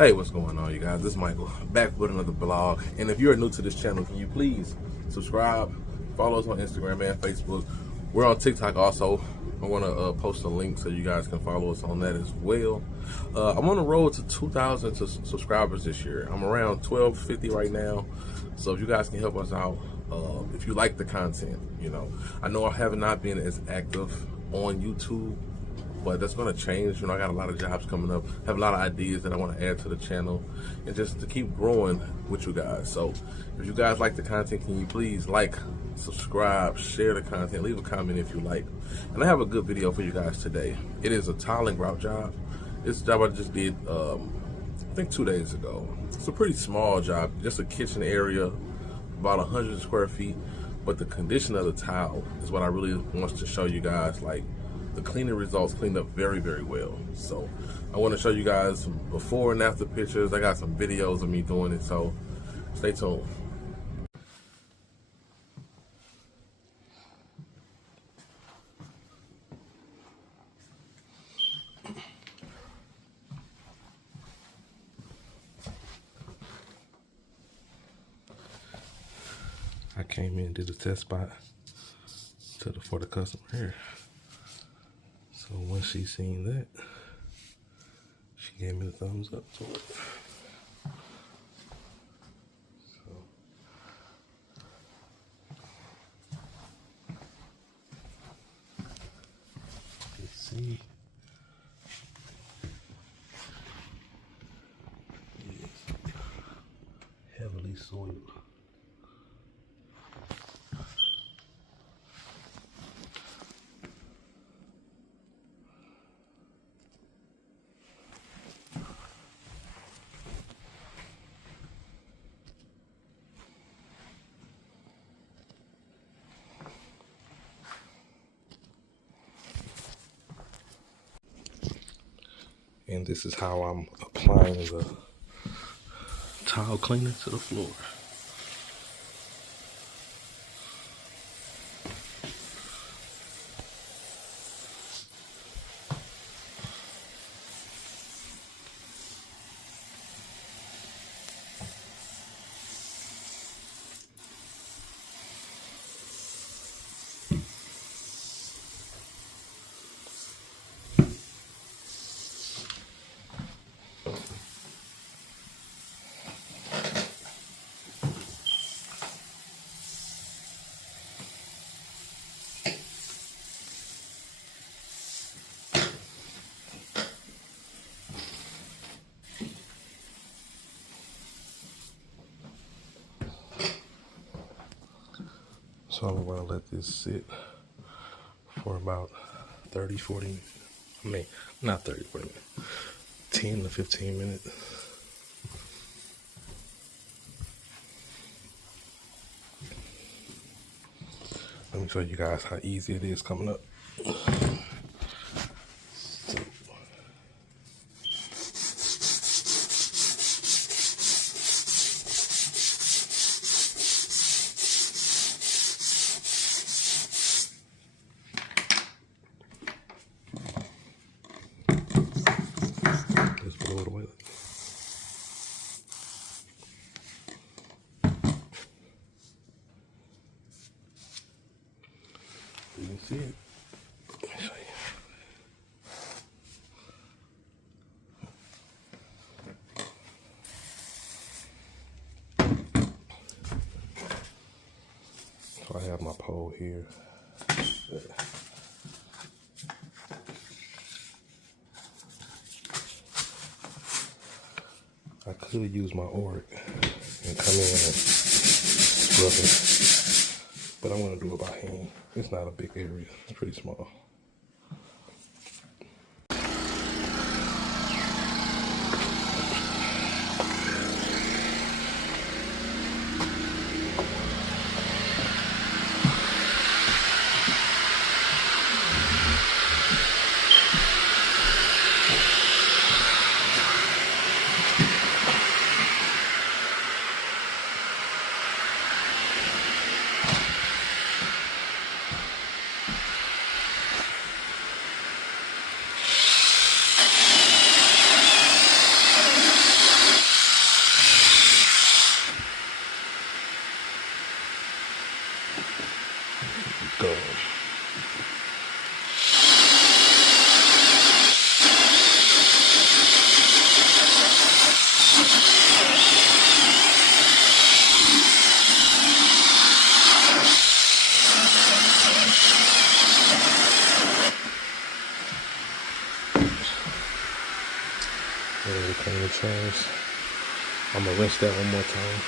Hey, what's going on, you guys? This is Michael, back with another vlog. And if you're new to this channel, can you please subscribe, follow us on Instagram and Facebook. We're on TikTok also. I want to post a link so you guys can follow us on that as well. I'm on the road to 2,000 subscribers this year. I'm around 1,250 right now. So if you guys can help us out, if you like the content, I know I have not been as active on YouTube, but that's going to change. I got a lot of jobs coming up, have a lot of ideas that I want to add to the channel, and just to keep growing with you guys. So if you guys like the content, can you please like, subscribe, share the content, leave a comment if you like. And I have a good video for you guys today. It is a tile and grout job. This job I just did, I think 2 days ago. It's a pretty small job, just a kitchen area, about 100 square feet. But the condition of the tile is what I really want to show you guys. Like, the cleaning results cleaned up very, very well. So I want to show you guys some before and after pictures. I got some videos of me doing it, so stay tuned. I came in and did a test spot for the customer here. So once she seen that, she gave me the thumbs up to it. So let's see. It's heavily soiled. And this is how I'm applying the tile cleaner to the floor. So I'm going to let this sit for about 30, 40 minutes. I mean, not 30, 40 minutes. 10 to 15 minutes. Let me show you guys how easy it is coming up. You can see it. Let me show you. So I have my pole here. I could use my Oric and come in and scrub it, but I want to do it by hand. It's not a big area, it's pretty small. Ready to clean the chairs. I'm gonna rinse that one more time.